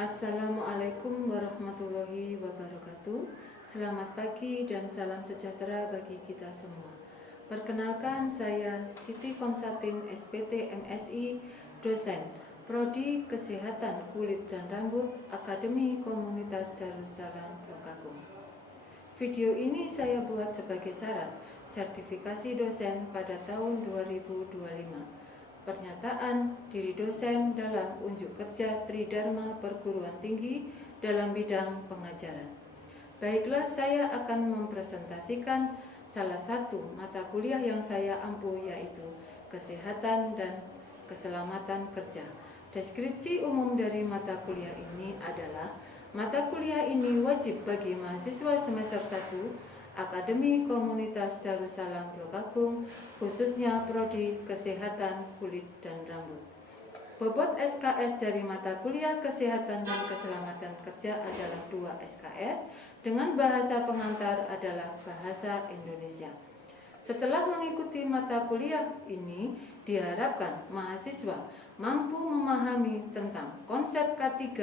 Assalamualaikum warahmatullahi wabarakatuh. Selamat pagi dan salam sejahtera bagi kita semua. Perkenalkan, saya Siti Komsatin, SPT MSI, dosen Prodi Kesehatan Kulit dan Rambut, Akademi Komunitas Darussalam Lokakum. Video ini saya buat sebagai syarat sertifikasi dosen pada tahun 2025. Pernyataan diri dosen dalam unjuk kerja Tridharma Perguruan Tinggi dalam bidang pengajaran. Baiklah, saya akan mempresentasikan salah satu mata kuliah yang saya ampu, yaitu Kesehatan dan Keselamatan Kerja. Deskripsi umum dari mata kuliah ini adalah: mata kuliah ini wajib bagi mahasiswa semester 1 Akademi Komunitas Darussalam Lokakum, khususnya Prodi Kesehatan Kulit dan Rambut. Bobot SKS dari mata kuliah Kesehatan dan Keselamatan Kerja adalah 2 SKS dengan bahasa pengantar adalah Bahasa Indonesia. Setelah mengikuti mata kuliah ini, diharapkan mahasiswa mampu memahami tentang konsep K3,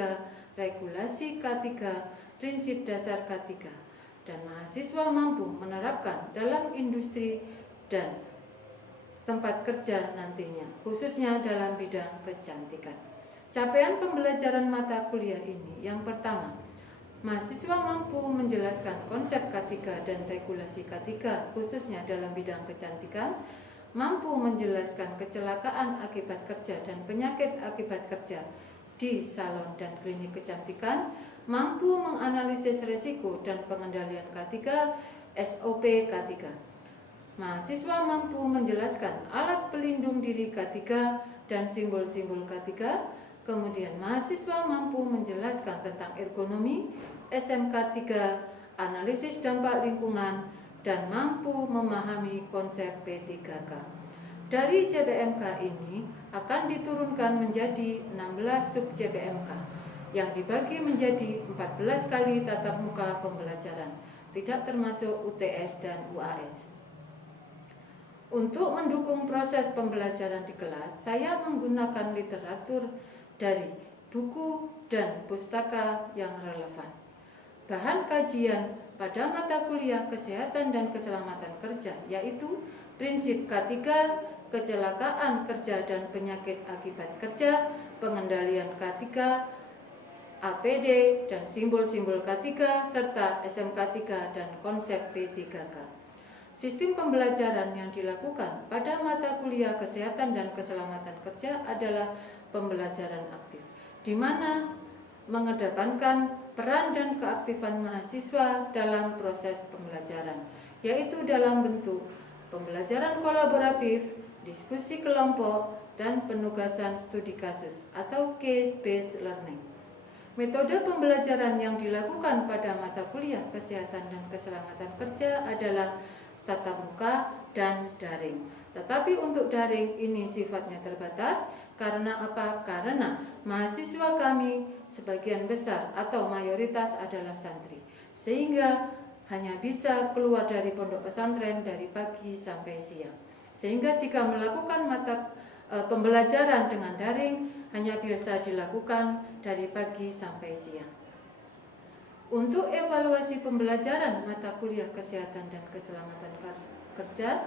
regulasi K3, prinsip dasar K3, dan mahasiswa mampu menerapkan dalam industri dan tempat kerja nantinya, khususnya dalam bidang kecantikan. Capaian pembelajaran mata kuliah ini: yang pertama, mahasiswa mampu menjelaskan konsep K3 dan regulasi K3 khususnya dalam bidang kecantikan, mampu menjelaskan kecelakaan akibat kerja dan penyakit akibat kerja di salon dan klinik kecantikan, mampu menganalisis risiko dan pengendalian K3, SOP K3. Mahasiswa mampu menjelaskan alat pelindung diri K3 dan simbol-simbol K3. Kemudian mahasiswa mampu menjelaskan tentang ergonomi, SMK 3, analisis dampak lingkungan, dan mampu memahami konsep P3K. Dari JBMK ini akan diturunkan menjadi 16 sub JBMK yang dibagi menjadi 14 kali tatap muka pembelajaran, tidak termasuk UTS dan UAS. Untuk mendukung proses pembelajaran di kelas, saya menggunakan literatur dari buku dan pustaka yang relevan. Bahan kajian pada mata kuliah Kesehatan dan Keselamatan Kerja yaitu prinsip K3, kecelakaan kerja dan penyakit akibat kerja, pengendalian K3, APD dan simbol-simbol K3, serta SMK 3 dan konsep P3K. Sistem pembelajaran yang dilakukan pada mata kuliah Kesehatan dan Keselamatan Kerja adalah pembelajaran aktif, di mana mengedepankan peran dan keaktifan mahasiswa dalam proses pembelajaran, yaitu dalam bentuk pembelajaran kolaboratif, diskusi kelompok, dan penugasan studi kasus atau case-based learning. Metode pembelajaran yang dilakukan pada mata kuliah Kesehatan dan Keselamatan Kerja adalah tatap muka dan daring. Tetapi untuk daring ini sifatnya terbatas. Karena apa? Karena mahasiswa kami sebagian besar atau mayoritas adalah santri, sehingga hanya bisa keluar dari pondok pesantren dari pagi sampai siang. Sehingga jika melakukan pembelajaran dengan daring hanya bisa dilakukan dari pagi sampai siang. Untuk evaluasi pembelajaran mata kuliah Kesehatan dan Keselamatan Kerja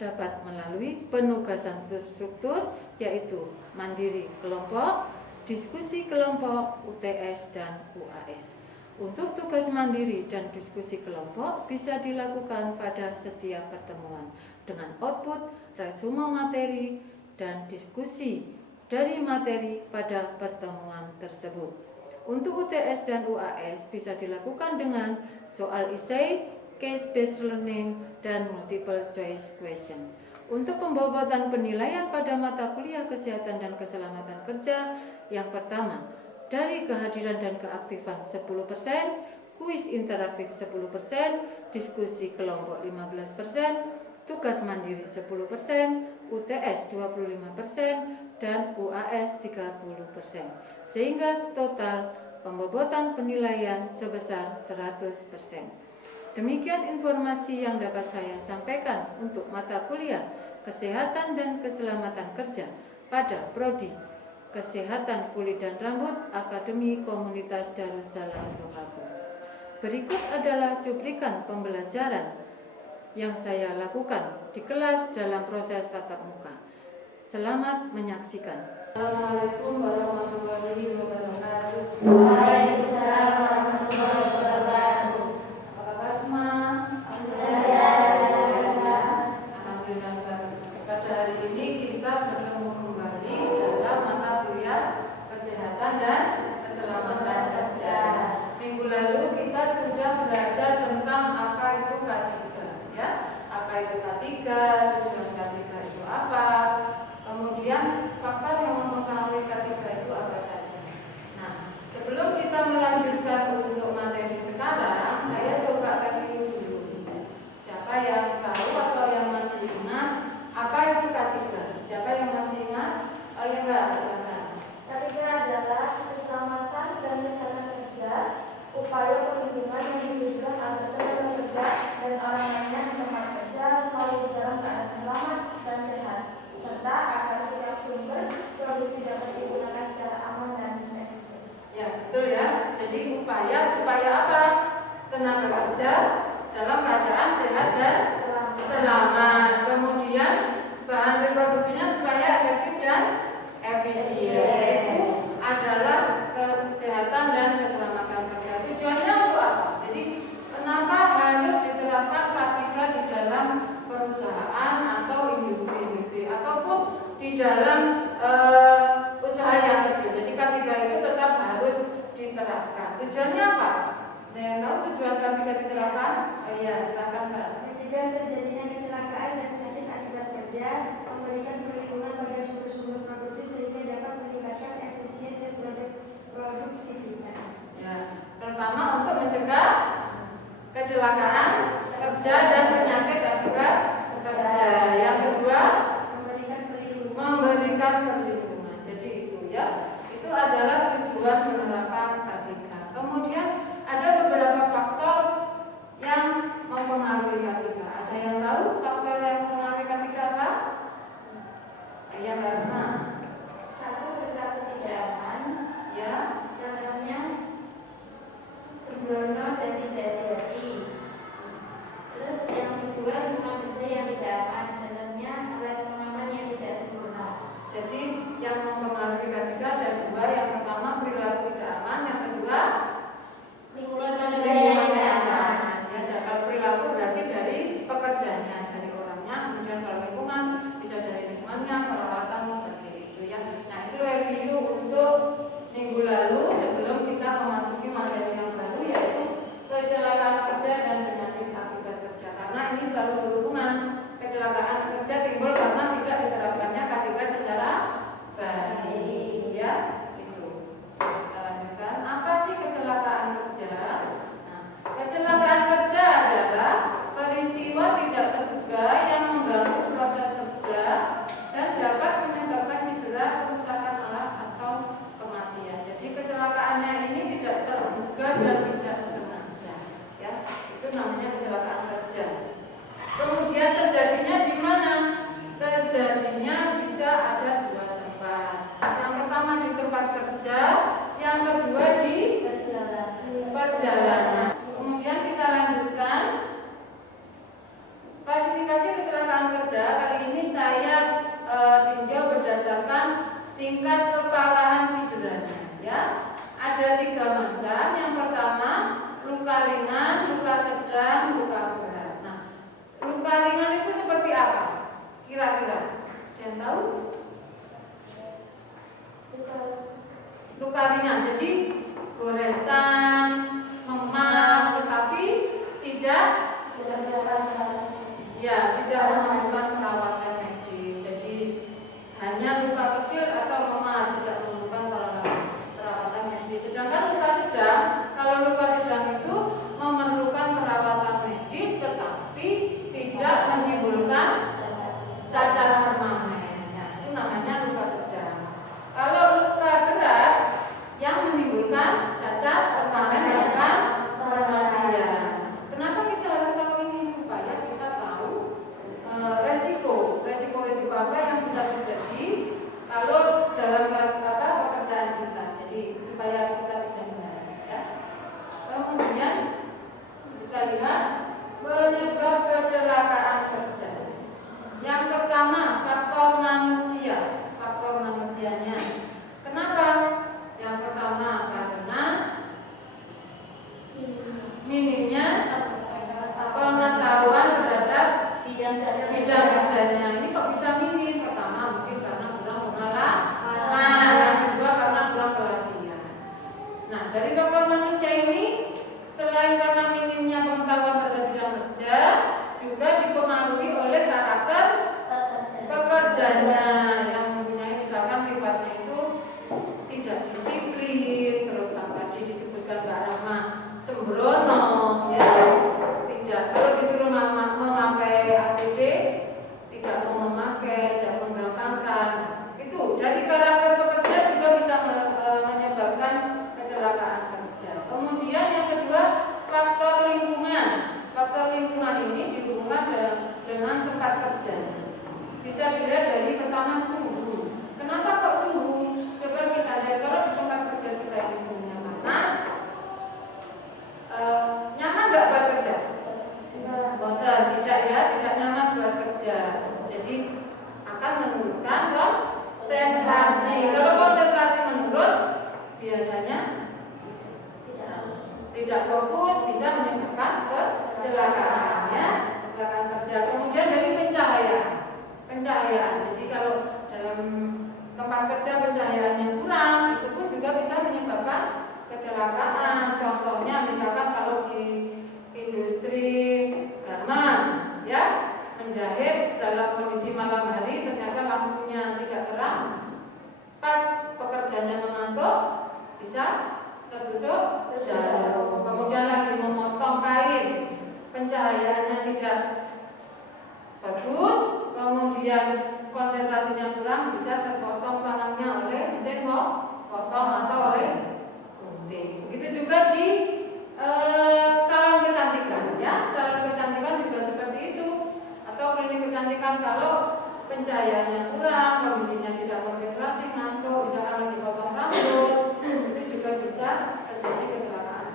dapat melalui penugasan terstruktur, yaitu mandiri kelompok, diskusi kelompok, UTS, dan UAS. Untuk tugas mandiri dan diskusi kelompok bisa dilakukan pada setiap pertemuan dengan output resume materi dan diskusi dari materi pada pertemuan tersebut. Untuk UTS dan UAS bisa dilakukan dengan soal esai, case-based learning, dan multiple choice question. Untuk pembobotan penilaian pada mata kuliah Kesehatan dan Keselamatan Kerja, yang pertama, dari kehadiran dan keaktifan 10%, kuis interaktif 10%, diskusi kelompok 15%, tugas mandiri 10%, UTS 25%, dan UAS 30%, sehingga total pembobotan penilaian sebesar 100%. Demikian informasi yang dapat saya sampaikan untuk mata kuliah Kesehatan dan Keselamatan Kerja pada Prodi Kesehatan Kulit dan Rambut Akademi Komunitas Darussalam Lokaku. Berikut adalah cuplikan pembelajaran yang saya lakukan di kelas dalam proses tatap muka. Selamat menyaksikan. Assalamualaikum warahmatullahi wabarakatuh. Waalaikumsalam warahmatullahi wabarakatuh. Apa kabar semua? Alhamdulillah baik. Pada hari ini kita bertemu kembali dalam mata kuliah kesehatan dan keselamatan kerja. Minggu lalu kita sudah belajar tentang apa itu K3, ya. Apa itu K3, tujuan K3 itu apa, kemudian faktor yang mempengaruhi K3 itu apa saja. Nah, sebelum kita melanjutkan untuk materi sekarang, saya coba review dulu. Siapa yang tahu atau yang masih ingat apa itu K3? Siapa yang masih ingat? Oh ya Mbak, silakan. K3 adalah keselamatan dan kesehatan kerja, upaya perlindungan yang diberikan agar tenaga kerja dan orang lainnya di tempat kerja selalu dalam keadaan selamat dan sehat, serta agar setiap sumber produksi dapat digunakan secara aman dan efisien. Ya, betul ya. Jadi upaya supaya apa? Tenaga kerja dalam keadaan sehat dan selamat. Kemudian bahan reproduksinya supaya efektif dan efisien. Itu adalah kesehatan dan keselamatan kerja. Tujuannya untuk apa? Jadi kenapa harus diterapkan K3 di dalam perusahaan atau industri-industri ataupun di dalam usaha yang kecil. Jadi K3 itu tetap harus diterapkan. Tujuannya apa? Ada yang tahu tujuan K3 diterapkan? Oh iya, silakan Mbak. Mencegah terjadinya kecelakaan dan sakit akibat kerja, memberikan perlindungan pada sumber-sumber produksi sehingga dapat meningkatkan efisien dan produktivitas. Ya, pertama untuk mencegah kecelakaan kerja dan penyakit akibat kerja. Yang kedua, memberikan perlindungan. Jadi itu ya, itu adalah tujuan penerapan K3. Kemudian ada beberapa faktor yang mempengaruhi K3. Ada yang tahu faktor yang mempengaruhi K3 apa? Ya, karena Satu, perilaku tidak aman. ya, Contohnya sembrono dan tidak hati-hati. Terus yang kedua, lingkungan kerja yang tidak aman. Contohnya alat pengaman yang tidak sempurna. jadi yang mempengaruhi K3 ada dua. Yang pertama perilaku tidak aman, yang kedua Lingkungan kerja lingkungan yang tidak yang tidak aman. aman. Ya, dan kalau perilaku berarti dari pekerjaannya, dari orangnya. Kemudian kalau lingkungan bisa dari lingkungannya, peralatan seperti itu ya. Nah, itu review untuk minggu lalu sebelum kita memasuki materi yang baru, yaitu kecelakaan kerja dan penyakit akibat kerja. Karena ini selalu berhubungan. Kecelakaan kerja timbul karena tidak diterapkannya K3 secara baik, ya. Itu. Kita lanjutkan. Apa sih kecelakaan kerja? Nah, kecelakaan kerja adalah peristiwa tidak terduga yang mengganggu proses kerja dan dapat menyebabkan cedera, kerusakan alat atau kematian. Jadi kecelakaannya ini tidak terduga dan tidak sengaja, ya. Itu namanya kecelakaan kerja. Kemudian terjadinya di mana? Terjadinya bisa ada dua tempat. Yang pertama di tempat kerja, yang kedua di perjalanan. Kemudian kita lanjutkan klasifikasi kecelakaan kerja. Kali ini saya tinjau berdasarkan tingkat keparahan cederanya, ya. Ada 3 macam. Yang pertama luka ringan, luka sedang, luka berat. Nah, luka ringan itu seperti apa? Kira-kira ada yang tahu? Luka ringan, jadi goresan, memar, tetapi tidak memerlukan perawatan medis. Jadi hanya luka kecil atau memar, tidak memerlukan perawatan medis. Sedangkan luka sedang, kalau luka sedang itu memerlukan perawatan medis, tetapi tidak menimbulkan cacat permanen. Nah, itu namanya luka sedang. Kalau luka berat yang menimbulkan cacat kajiannya. Kenapa? Yang pertama karena minimnya pengetahuan terhadap bidang kerjanya. Ini kok bisa minim? Pertama mungkin karena kurang pengalaman, yang kedua karena kurang pelatihan. Nah, dari faktor manusia ini selain karena minimnya pengetahuan terhadap bidang kerja, juga dipengaruhi oleh karakter pekerjanya yang mempunyai misalkan sifatnya itu tidak disiplin, terus tadi disebutkan Mbak Rahma sembrono, ya, tidak, kalau disuruh memakai APD tidak mau memakai, tidak menggampangkan. Itu dari karakter pekerja juga bisa menyebabkan kecelakaan kerja. Kemudian yang kedua, faktor lingkungan. Faktor lingkungan ini dihubungkan dengan tempat kerja. Bisa dilihat dari pertama suhu. Kenapa kok suhu? Coba kita lihat, kalau di tempat kerja kita ini suhunya panas, nyaman nggak buat kerja? Boten, tidak ya, tidak nyaman buat kerja. Jadi akan menurunkan konsentrasi. Kalau konsentrasi menurun, biasanya tidak fokus, bisa menyebabkan kecelakaan, ya, kecelakaan kerja. Kemudian dari pencahayaan. Jadi kalau dalam tempat kerja pencahayaannya kurang, itu pun juga bisa menyebabkan kecelakaan. Contohnya misalkan kalau di industri garmen, ya, menjahit dalam kondisi malam hari ternyata lampunya tidak terang, pas pekerjanya mengantuk bisa tertusuk jarum. Kemudian lagi memotong kain, pencahayaannya tidak bagus, kemudian konsentrasinya kurang, bisa terpotong tangannya oleh mesin potong atau oleh gunting. Begitu juga di salon kecantikan, ya, salon kecantikan juga seperti itu, atau klinik kecantikan. Kalau pencahayaannya kurang, kondisinya tidak konsentrasi, ngantuk, misalkan lagi potong rambut, itu juga bisa terjadi kecelakaan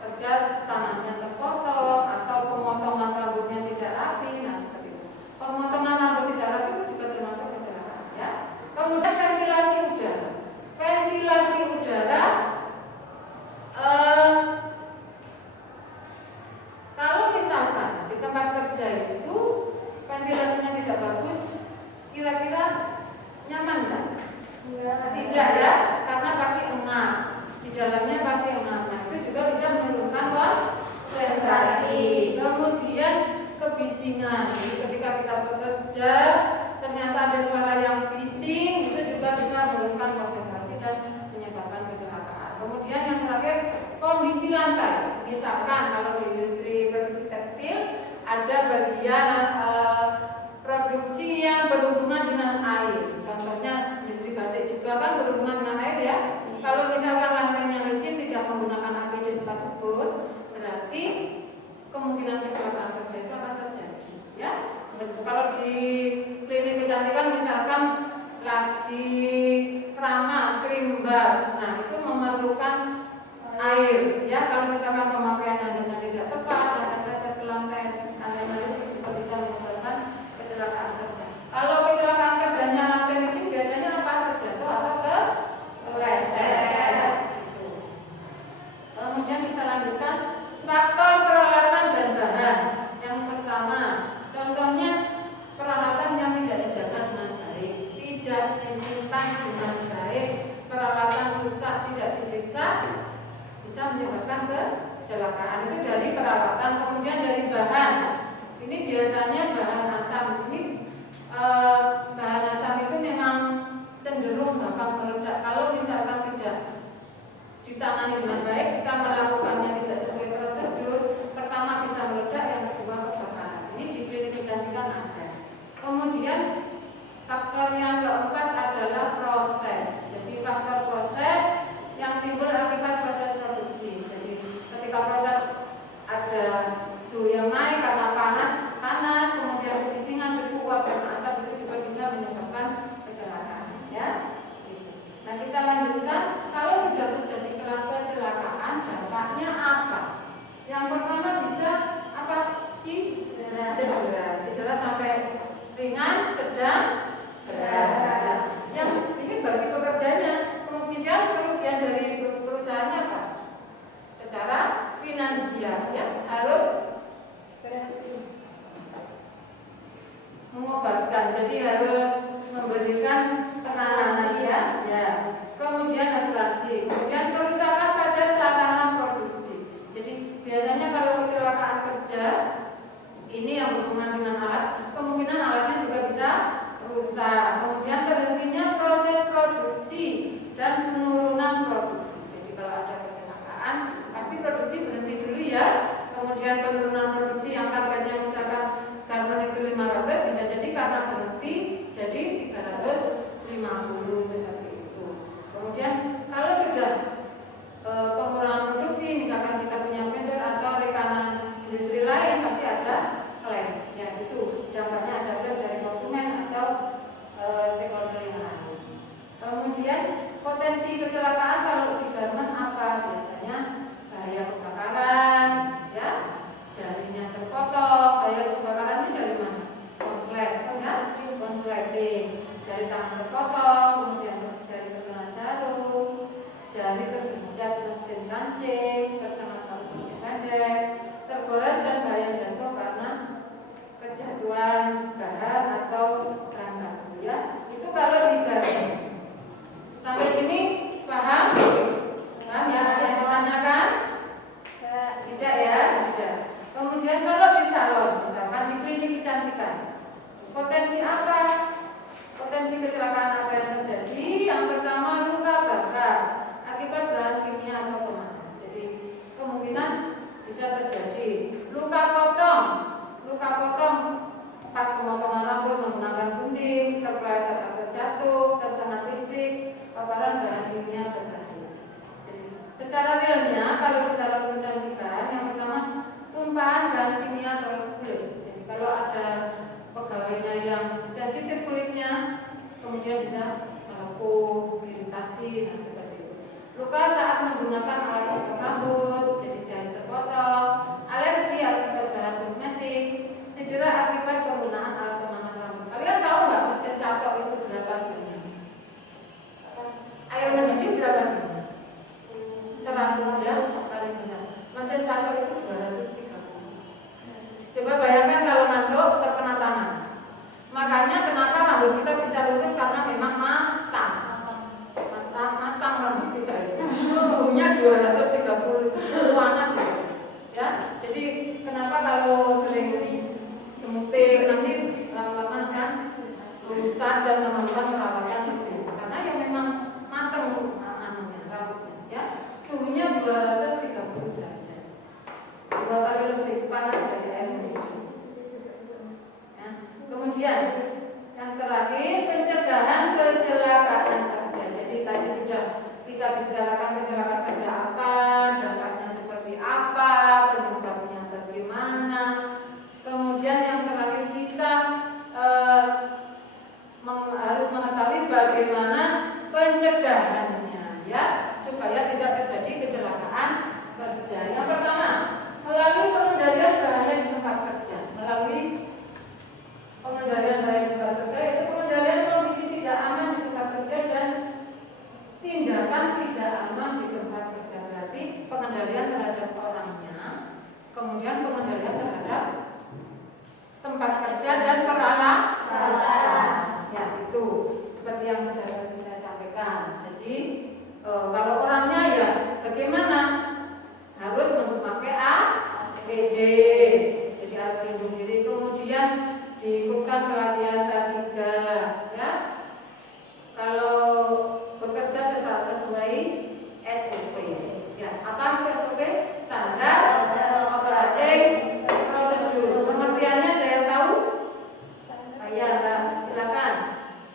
kerja, tangannya terpotong atau pemotongan rambutnya tidak rapi. Nah, seperti itu. Pemotongan rambut tidak rapi itu juga termasuk kecelakaan, ya. Kemudian ventilasi udara. Ventilasi udara, kalau misalkan di tempat kerja itu ventilasinya tidak bagus, kira-kira nyaman nggak? Tidak, ya, karena pasti engap. Di dalamnya pasti engap. Nah, itu juga bisa menurunkan konsentrasi. Kemudian kebisingan. Jadi ketika kita bekerja ternyata ada suara yang bising, itu juga bisa menurunkan konsentrasi dan menyebabkan kecelakaan. Kemudian yang terakhir, kondisi lantai. Misalkan kalau di industri produksi tekstil ada bagian produksi yang berhubungan dengan air. Contohnya industri batik juga kan berhubungan dengan air, ya. Kalau misalkan lantainya licin, tidak menggunakan APD sepatu bot, berarti kemungkinan kecelakaan kerja itu akan terjadi, ya. Kalau di klinik kecantikan misalkan lagi keramas, krimbar, nah itu memerlukan air, ya. Kalau misalkan pemakaian handuknya tidak tepat, tetes ke lantai itu juga bisa menyebabkan kecelakaan kerja. Kalau kecelakaan kerjanya lantai licin, biasanya apa? Terjatuh atau terpeleset. Kemudian kita lanjutkan faktor peralatan dan bahan. Yang pertama, contohnya peralatan yang tidak dijaga dengan baik, tidak disimpan dengan baik, peralatan rusak, tidak diperiksa, bisa menyebabkan kecelakaan. Itu dari peralatan. Kemudian dari bahan, ini biasanya bahan asam. Ini bahan asam itu memang cenderung gampang meledak. Kalau misalkan tidak ditangani dengan baik, kita melakukannya tidak sesuai prosedur, pertama bisa meledak, yang kedua kebakaran. Ini di klinik kecantikan ada. Kemudian faktor yang keempat adalah proses. Jadi faktor proses yang timbul akibat proses produksi. Jadi ketika proses ada suhu yang naik karena panas, kemudian kebisingan, debu, uap dan asap, itu juga bisa menyebabkan berhenti dulu ya. Kemudian penurunan produksi yang targetnya misalkan karbon itu 500, bisa jadi karena berhenti jadi 350 seperti itu. Kemudian kalau sudah pengurangan produksi, misalkan kita punya vendor atau rekanan industri lain, pasti ada klaim. Ya itu dampaknya ada klaim dari konsumen atau stakeholder yang lain. Kemudian potensi kecelakaan kalau di garmen apa? Biasanya bahaya kebakaran, ya, jaringnya terpotong. Bahaya kebakaran itu dari mana? Konslet, ya, konsleting, jari tangan terpotong, kemudian jari terkena jarum, jari terbencat mesin kancing, tersengat arus kunci pendek, tergores dan bahaya jatuh karena kejatuhan bahan atau bahan baku, ya. Itu kalau di garmen. Sampai sini paham? Paham ya? Ada yang ditanyakan? Tidak ya? Tidak. Kemudian kalau di salon, misalkan di klinik kecantikan, potensi apa? Potensi kecelakaan apa yang terjadi? Yang pertama luka bakar akibat bahan kimia atau pemanas. Jadi kemungkinan bisa terjadi luka potong. Luka potong pas pemotongan rambut menggunakan gunting, terpeleset atau jatuh, tersengat listrik, paparan bahan kimia berbahaya. Jadi secara realnya kalau di salon kecantikan, yang pertama tumpahan bahan kimia ke kulit. Jadi kalau ada pegawainya yang sensitif kulitnya, kemudian bisa melepuh, iritasi, nah seperti itu. Luka saat menggunakan alat potong rambut, jadi jari terpotong, alergi akibat bahan kosmetik, cedera akibat penggunaan alat pemanas rambut. Kalian tahu nggak mesin catok itu berapa sebenarnya? Air mendidih berapa sebenarnya? 100 ya, paling besar. Mesin catok itu 230. Coba bayangkan kalau ngantuk terkena tangan. Makanya kenapa rambut kita bisa lurus karena memang matang rambut kita itu. Suhunya 230 itu panas ya. Jadi kenapa kalau sering semutih nanti lama-lama kan rusak dan memerlukan perawatan itu. Karena yang memang matang rambutnya ya. Suhunya 230 derajat. 2 kali lebih panas dari air mendidih. Ya. Kemudian yang terakhir pencegahan kecelakaan kerja. Jadi tadi sudah kita bicarakan kecelakaan kerja apa, dampaknya seperti apa, penyebabnya bagaimana. Kemudian yang terakhir kita harus mengetahui bagaimana pencegahannya ya, supaya tidak terjadi kecelakaan kerja. Yang pertama, melalui pengendalian bahaya di tempat kerja. Melalui pengendalian bahaya di tempat kerja itu pengendalian kondisi tidak aman di tempat kerja dan tindakan tidak aman di tempat kerja. Berarti pengendalian terhadap orangnya, kemudian pengendalian terhadap tempat kerja dan peralatan. Ya itu seperti yang sudah saya sampaikan. Jadi kalau orangnya ya bagaimana? Harus memakai APD, jadi alat pelindung diri. Kemudian diikutkan pelatihan K3 ya. Kalau bekerja sesuai SOP. Ya, apa itu SOP? Standar operating prosedur. Pengertiannya ada yang tahu? Ya, silakan.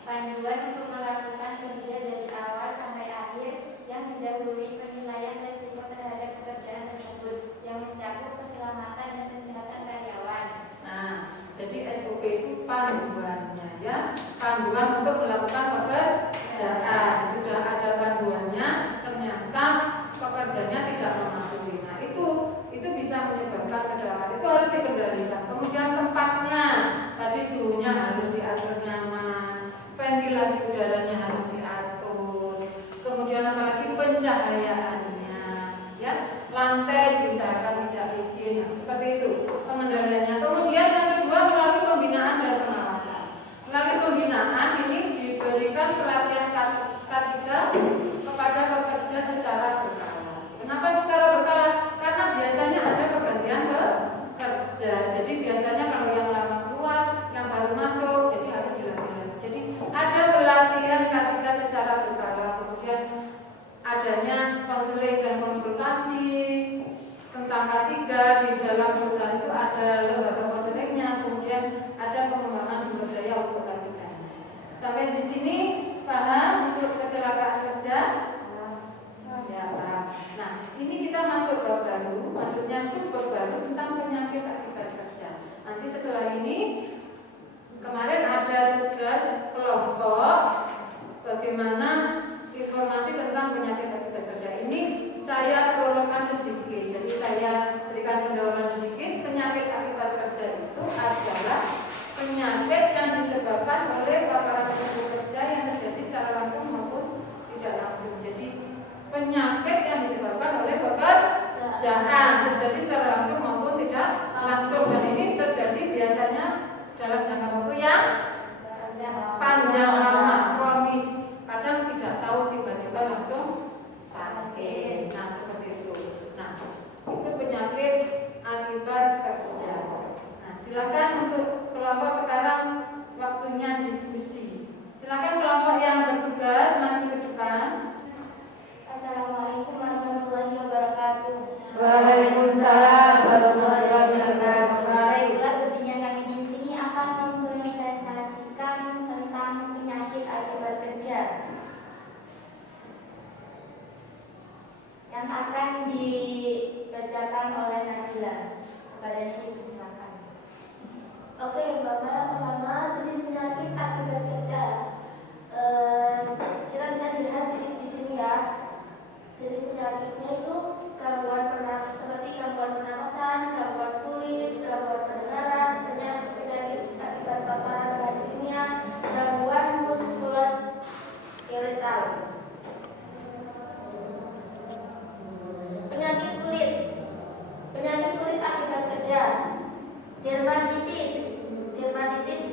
Panduan untuk melakukan kerja dari awal sampai akhir yang didahului penilaian risiko terhadap pekerjaan tersebut yang mencakup keselamatan dan kesehatan karyawan. Nah, jadi SOP itu panduannya ya, panduan untuk melakukan pekerjaan. Sudah ada panduannya, ternyata pekerjanya tidak mematuhi. Nah, itu bisa menyebabkan kecelakaan. Itu harus dikendalikan. Kemudian tempatnya, tadi suhunya harus diatur nyaman, ventilasi udaranya harus diatur. Kemudian apalagi pencahayaannya, ya, lantai diusahakan tidak licin. Nah, seperti itu pengendaliannya. Kemudian yang kedua melalui pembinaan dan pengawasan. Melalui pembinaan ini diberikan pelatihan K3 kepada pekerja secara berkala. Kenapa secara berkala? Karena biasanya ada pergantian bekerja. Jadi biasanya kalau yang lama keluar, yang baru masuk, jadi harus dilatih. Jadi ada pelatihan K3 secara berkala. Kemudian adanya konseling dan konsultasi. tentang K3 di dalam perusahaan itu ada lembaga konselingnya, kemudian ada pengembangan sumber daya untuk K3. Sampai di sini paham untuk kecelakaan kerja? Ya, paham. Nah, ini kita masuk bab baru, maksudnya subbab baru tentang penyakit akibat kerja. Nanti setelah ini kemarin ada tugas kelompok bagaimana informasi tentang penyakit akibat kerja. Ini saya prologkan sedikit. Jadi saya berikan pendahuluan sedikit. Penyakit akibat kerja itu adalah penyakit yang disebabkan oleh paparan tenaga kerja yang terjadi secara langsung maupun tidak langsung. Jadi penyakit yang disebabkan oleh pekerjaan terjadi secara langsung maupun tidak langsung, dan ini terjadi biasanya dalam jangka waktu yang panjang lama, kronis. Kadang tidak tahu tiba-tiba langsung sakit. Nah, seperti itu. Nah, itu penyakit akibat kerja. Nah, silakan untuk kelompok sekarang waktunya diskusi. Silakan kelompok yang bertugas maju ke depan. Assalamualaikum warahmatullahi wabarakatuh. Waalaikumsalam warahmatullahi wabarakatuh. Baiklah, tentunya kami di sini akan mempresentasikan tentang penyakit akibat kerja yang akan dibacakan oleh Nabila. Kepadanya dipersilakan. Oke, Bapak, pertama jenis penyakit akibat kerja. Kita bisa lihat di sini ya. Jenis penyakitnya itu gangguan pernafasan, seperti gangguan pernafasan, gangguan kulit, gangguan pendengaran, penyakit akibat paparan bahan kimia, gangguan muskuloskeletal. Penyakit kulit. Penyakit kulit akibat kerja. Dermatitis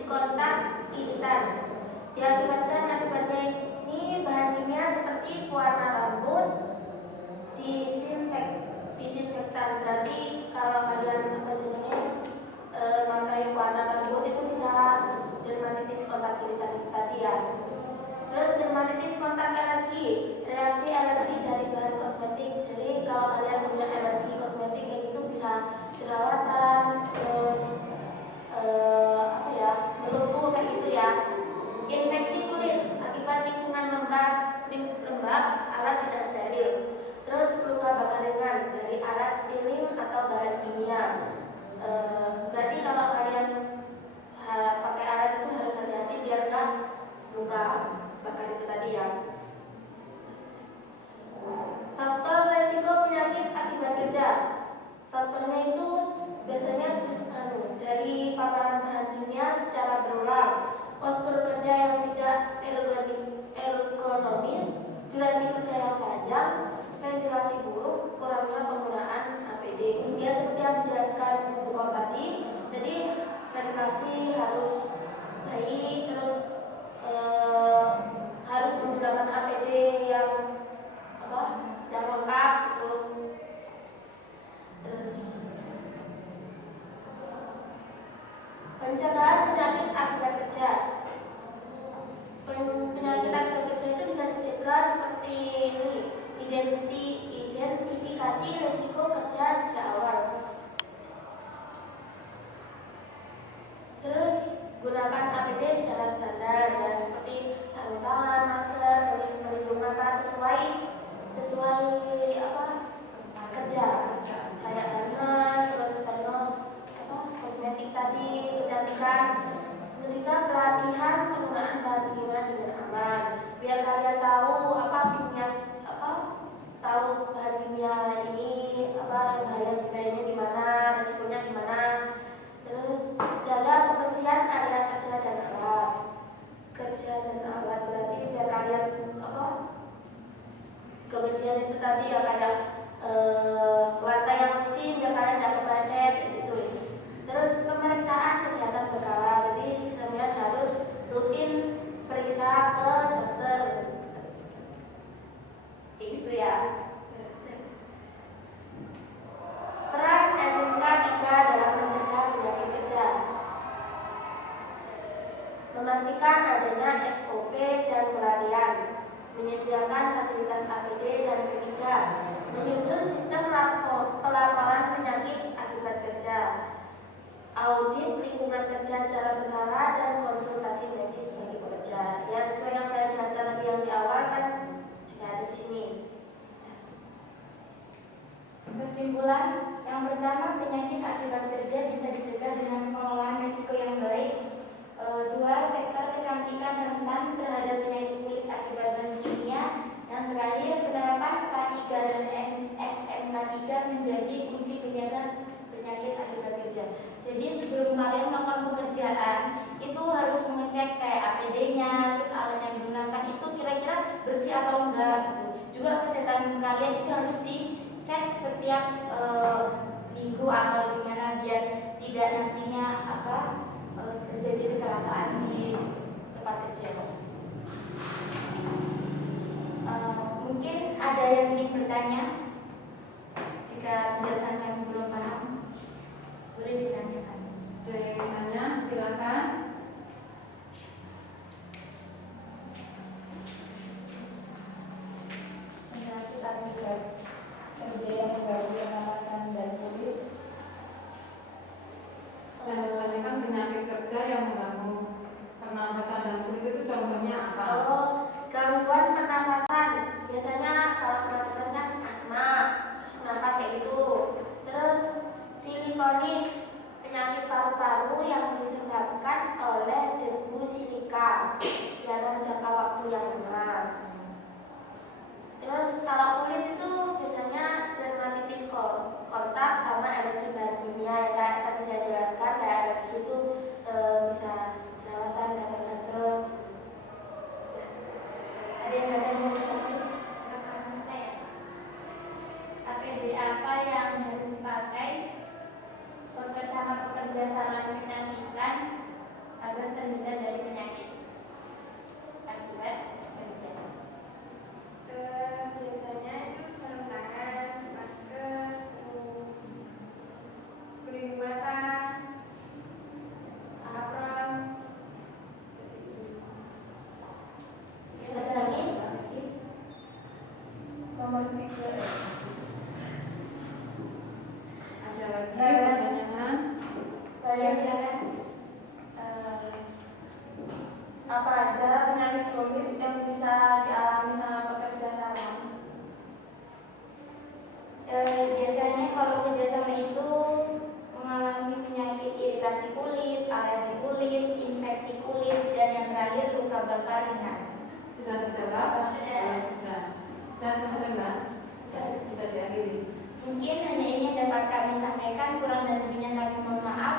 kontak iritan. Akibatnya ini bahan kimia seperti pewarna rambut, disinfektan. Berarti kalau kalian pakai pewarna rambut itu bisa dermatitis kontak iritan itu tadi ya. Terus dermatitis kontak alergi, reaksi alergi dari bahan kosmetik. Jadi kalau kalian punya alergi kosmetik kayak gitu bisa jerawatan, terus melumpuh kayak gitu ya. Infeksi kulit akibat lingkungan lembab, alat tidak steril. Terus luka bakar ringan dari alat stiling atau bahan kimia. Berarti kalau kalian pakai alat itu harus hati-hati biar nggak luka bakar itu tadi ya. Faktor resiko penyakit akibat kerja. Faktornya itu biasanya dari paparan bahan kimia secara berulang, postur kerja yang tidak ergonomis, durasi kerja yang panjang, ventilasi buruk, kurangnya penggunaan APD. Ya seperti yang dijelaskan Bu Kom tadi, jadi ventilasi harus baik, terus harus menggunakan APD yang lengkap gitu. Terus pencegahan penyakit akibat kerja. Penyakit akibat kerja itu bisa dicegah seperti ini. Identifikasi risiko kerja sejak awal. Terus gunakan APD secara standar ya, seperti sarung tangan, masker, pelindung mata sesuai kerja, kayak helmet, terus kosmetik tadi, kecantikan. Ketiga, pelatihan penggunaan bahan kimia dengan aman. Biar kalian tahu tahu bahan kimia ini bahaya kimianya gimana, resikonya gimana. Terus jaga kebersihan area kerja dan alat. Berarti biar kalian kebersihan itu tadi ya kayak lantai yang licin biar kalian nggak kepleset gitu. Terus pemeriksaan kesehatan berkala, jadi kalian harus rutin periksa ke dokter. Gitu ya. Peran SMK 3 dalam mencegah penyakit kerja. Memastikan adanya SOP dan pelatihan, menyediakan menyediakan fasilitas APD dan ketiga, menyusun sistem pelaporan penyakit akibat kerja, audit lingkungan kerja secara berkala, dan konsultasi medis bagi pekerja. Ya, sesuai yang saya jelaskan tadi yang di awal kan juga ada di sini. Kesimpulan yang pertama, penyakit akibat kerja bisa dicegah dengan pengelolaan risiko yang baik. Dua, sektor kecantikan rentan terhadap penyakit kulit akibat bahan kimia. Yang terakhir, penerapan K3 dan SMK3 menjadi kunci penjaga penyakit akibat kerja. Jadi sebelum kalian melakukan pekerjaan itu harus mengecek kayak APD-nya, terus alat yang digunakan itu kira-kira bersih atau enggak gitu. Juga kesehatan kalian itu harus dicek setiap minggu atau gimana biar tidak nantinya terjadi kecelakaan di tempat kerja. Mungkin ada yang ingin bertanya. Jika penjelasan kami belum paham, boleh ditanyakan. Ada yang tanya, silakan. Penyakit akibat kerja yang mengganggu pernapasan dan kulit. Dan kebanyakan penyakit kerja yang mengganggu pernafasan dan kulit itu contohnya apa? Gangguan pernafasan. Biasanya kalau pernafasan kan asma, nafas kayak gitu. Terus silikonis, penyakit paru-paru yang disebabkan oleh debu silika dalam jangka waktu yang lama. Terus kalau kulit itu biasanya dermatitis kontak sama alergi bahan kimia yang kayak tadi saya jelaskan, kayak alergi itu bisa jerawatan, gatal-gatal. Ada yang mau lagi? Silakan saya. APD apa yang harus dipakai bersama pekerja sarana kecantikan agar terhindar dari penyakit akibat kerja? Biasanya itu sarung tangan, masker, terus pelindung mata, apron. Ada lagi? Nomor 3. Ada lagi pertanyaan? Saya silakan. Apa aja penyakit kronis yang bisa dialami sama pekerja sama? Biasanya kalau kerjasama itu mengalami penyakit iritasi kulit, alergi kulit, infeksi kulit, dan yang terakhir luka bakar ringan. Sudah terjawab? Sudah. Sudah selesai, Mbak? Sudah diakhiri. Mungkin hanya ini yang dapat kami sampaikan, kurang dan lebihnya kami mohon maaf.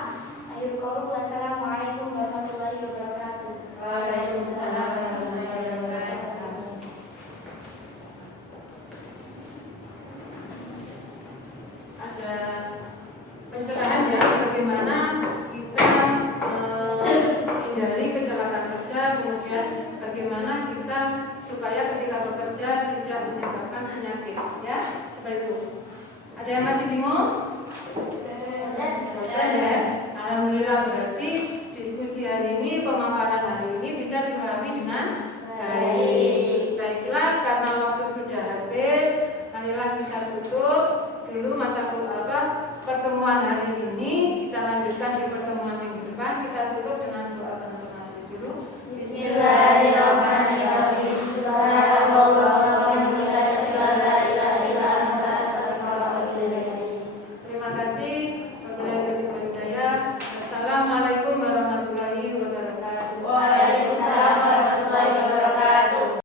Akhirul qaul, wassalamualaikum warahmatullahi wabarakatuh. Waalaikumsalam warahmatullahi wabarakatuh. Ada pencegahan ya, bagaimana kita hindari kecelakaan kerja, kemudian bagaimana kita supaya ketika bekerja tidak menyebabkan penyakit, ya, seperti itu. Ada yang masih bingung? Ya. Alhamdulillah, berarti diskusi hari ini, pemaparan hari ini bisa dipahami dengan baik.